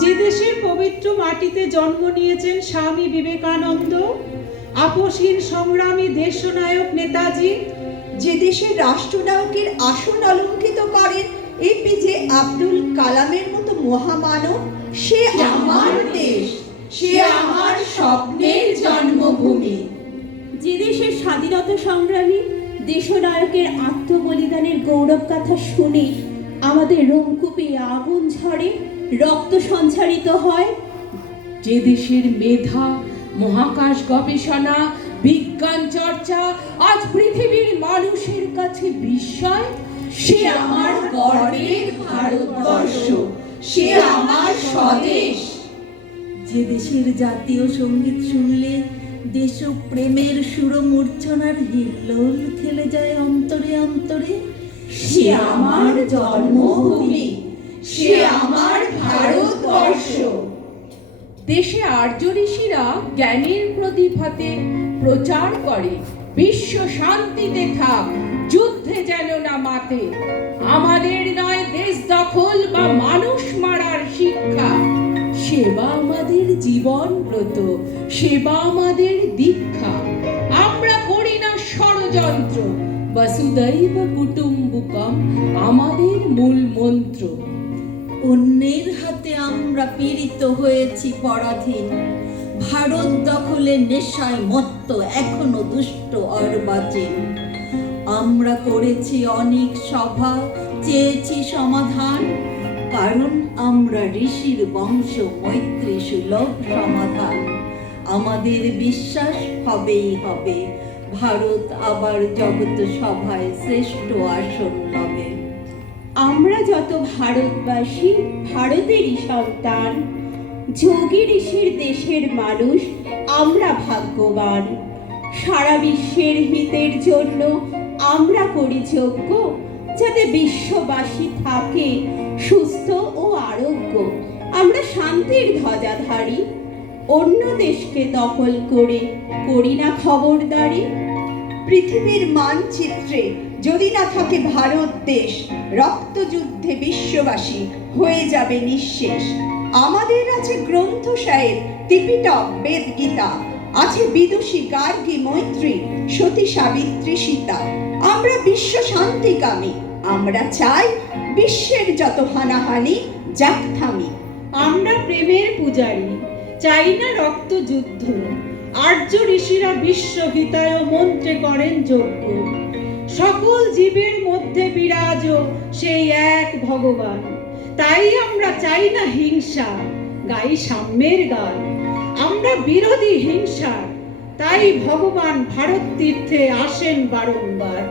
যে দেশের পবিত্র মাটিতে জন্ম নিয়েছেন স্বামী বিবেকানন্দ, আপসহীন সংগ্রামী দেশনায়ক নেতাজি, যে দেশের রাষ্ট্রনায়কের আসন অলঙ্কিত করেন এপিজে আব্দুল কালামের মতো মহামানব, সে আমার দেশ, সে আমার স্বপ্নের জন্মভূমি। যে দেশের স্বাধীনতা সংগ্রামী দেশনায়কের আত্মবলিদানের গৌরব কথা শুনে আমাদের রোমকূপে আগুন ঝরে, রক্ত সঞ্চারিত হয়। যে দেশের মেধা, মহাকাশ গবেষণা, বিজ্ঞান চর্চা আজ পৃথিবীর মানুষের কাছে বিস্ময়, সে আমার গর্বের ভারতবর্ষ, সে আমার স্বদেশ। যে দেশের জাতীয় সঙ্গীত শুনলে দেশপ্রেমের সুরমূর্ছনার হিল্লোল খেলে যায় অন্তরে অন্তরে, সে আমার জন্মভূমি, সে আমার ভারতবর্ষ। দেশে আর্য ঋষিরা জ্ঞানের প্রদীপ হাতে প্রচার করে, বিশ্ব শান্তিতে থাক, যুদ্ধে যেন না মাতে। আমাদের নয় দেশ দখল বা মানুষ মারার শিক্ষা, সেবা আমাদের জীবন ব্রত, সেবা আমাদের দীক্ষা। আমরা করি না ষড়যন্ত্র, বসুধৈব কুটুম্বকম আমাদের মূল মন্ত্র। অন্যের হাতে আমরা পীড়িত হয়েছি পরাধীন, ভারত দখলে নেশায় মত্ত এখনো দুষ্ট অর্বাচীন। আমরা করেছি অনেক সভা, চেয়েছি সমাধান, কারণ আমরা ঋষির বংশ, মৈত্রী সুলভ সমাধান। আমাদের বিশ্বাস হবেই হবে, ভারত আবার জগৎ সভায় শ্রেষ্ঠ আসন লবে। আমরা যত ভারতবাসী ভারতেরই সন্তান, যোগী ঋষির দেশের মানুষ আমরা ভাগ্যবান। সারা বিশ্বের হিতের জন্য আমরা করি যজ্ঞ, যাতে বিশ্ববাসী থাকে সুস্থ ও আরোগ্য। আমরা শান্তির ধ্বজাধারী, অন্য দেশকে দখল করে করি না খবরদারি। পৃথিবীর মানচিত্রে যদি না থাকে ভারত দেশ, রক্তযুদ্ধে বিশ্ববাসী হয়ে যাবে নিঃশেষ। আমাদের আছে গ্রন্থসাহেব, ত্রিপিটক, বেদ, গীতা, আছে বিদুষী, গার্গী, মৈত্রী, সতী, সাবিত্রী, সীতা। আমরা বিশ্ব শান্তিকামী, আমরা চাই বিশ্বের যত হানাহানি যাক থামি। আমরা প্রেমের পূজারী, চাই না রক্তযুদ্ধ। আর্য ঋষিরা বিশ্বহিতায় মন্ত্রে করেন যজ্ঞ। সকল জীবের মধ্যে বিরাজ সেই এক ভগবান। তাই আমরা চাই না হিংসা, গাই সাম্যের গান। আমরা বিরোধী হিংসার, তাই ভগবান ভারত তীর্থে আসেন বারংবার।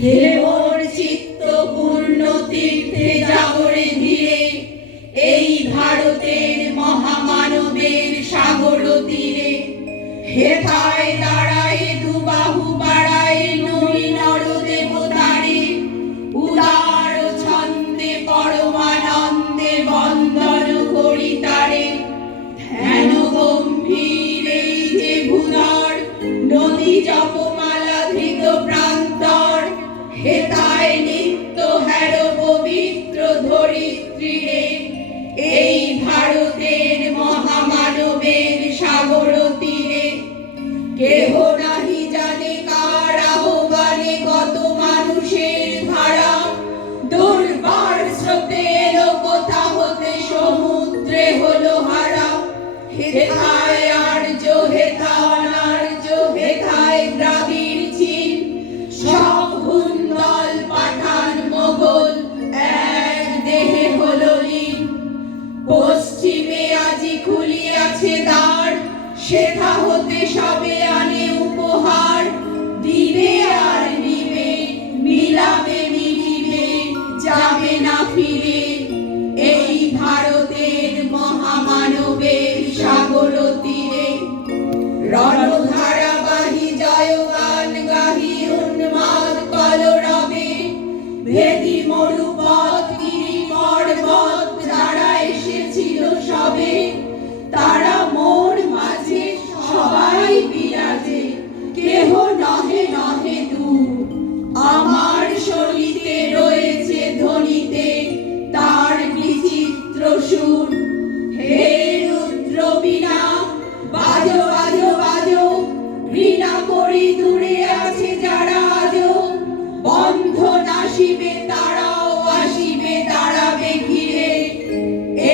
হে মোর চিত্ত পূর্ণ তীর্থে জাগরে ধীরে, এই ভারতের মহামানবের সাগর তীরে। হেথায় দাঁড়ায় দুবাহু বাড়ায় নই নর দেবতারে, উদার ছন্দে পরমানন্দে বন্দন করি তারে। ধ্যান গম্ভীর এই যে ভূধর, নদী জপমালা ধৃত প্রান্তর। হেতায় নিত্য হের পবিত্র ধরিত্রীরে, এই ভারতের মহামানবের সাগর তীরে। কেহ নাহি জানে কার আহ্বানে কত মানুষের ধারা, দুর্বার স্রোতে এলো কোথা হতে সমুদ্রে হলো হারা। হেথায় আর্য, হেথা অনার্য, হেথায় দ্রাবিড় চীন, সব হুন্দল পাঠান মোগল এক দেহে হলো লীন। পশ্চিমে আজি খুলিয়াছে দ্বার, সেথা হতে সবে আনে উপহার। দিবে আর নিবে, মিলাবে মিলিবে, যাবে না ফিরে। এই ভারতের মহামানবের সাগর তীরে। রণধারা বাহি জয়গান গাহি উন্মাদ কলরবে, ভেদি মরুপথ গিরি পর্বত যারা এসেছিল সবে। তারা মোর মাঝে সবাই বিরাজে, কেহ নহে নহে দূর। আমার শরীরে রয়েছে ধ্বনিতে বীণা, বাজো বাজো বাজো, ঘৃণা করি দূরে আছে যারা আজো, বন্ধন আসিবে তারাও আসিবে দাঁড়াবে ঘিরে,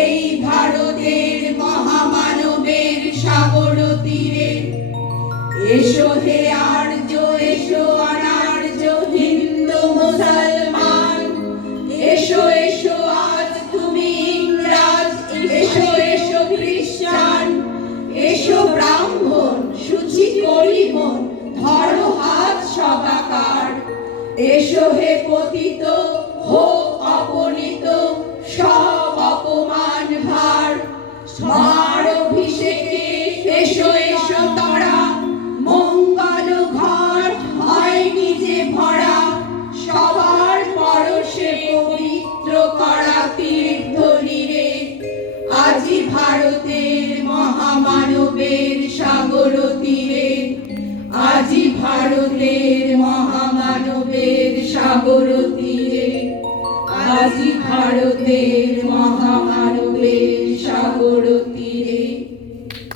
এই ভারতের মহামানবের সাগর তীরে। এসো হে আর্য, এসো অনার্য, হিন্দু মুসলমান, এসো এসো আজ তুমি ইংরাজ, এসো এসো খ্রিস্টান, এসো ব্রাহ্মণ, শুচি করি মন, ধরো হাত সবাকার। এসো হে পতিত, হোক অপনীত সব অপমান ভার, মার অভিষেকে এসো এসো তরা, মঙ্গল ঘর হয় নিজে ভরা, সবার পরশে পবিত্র করা তীর্থ নীরে। আজি ভারতের মহামানবের সাগর তীরে, আজি ভারতের মহামানবের সাগর তীরে, আজি ভারত